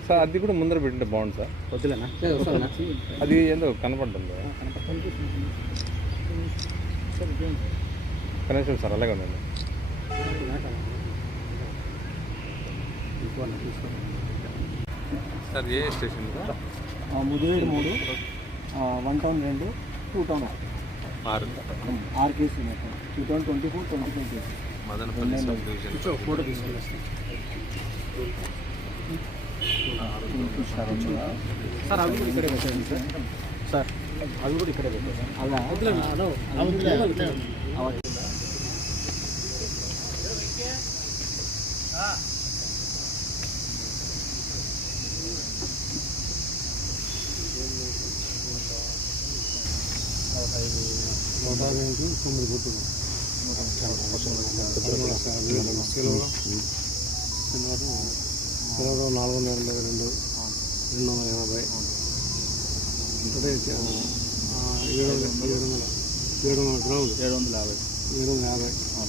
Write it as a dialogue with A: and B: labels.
A: Sir అది కూడా ముందర పెట్టింటే బాగుంది సార్.
B: వద్దులేనా
A: అది ఏందో కనపడుతుంది. కనీసం సార్ అలాగే ఉందండి. సార్ ఏ స్టేషన్?
B: ముదివేడు 3, 1 టౌన్ 2, 2 టౌన్ 6 కేసులు మొత్తం 2024-25 కేసు.
A: Madanapalle sub division.
B: ఫోటో తీసుకొని సార్ అవి కూడా ఇక్కడే పెట్టండి సార్. అవి కూడా ఇక్కడే పెట్టండి. అలా
C: కిలో 482, 280, అంటే 700 గ్రాములు,
B: 750.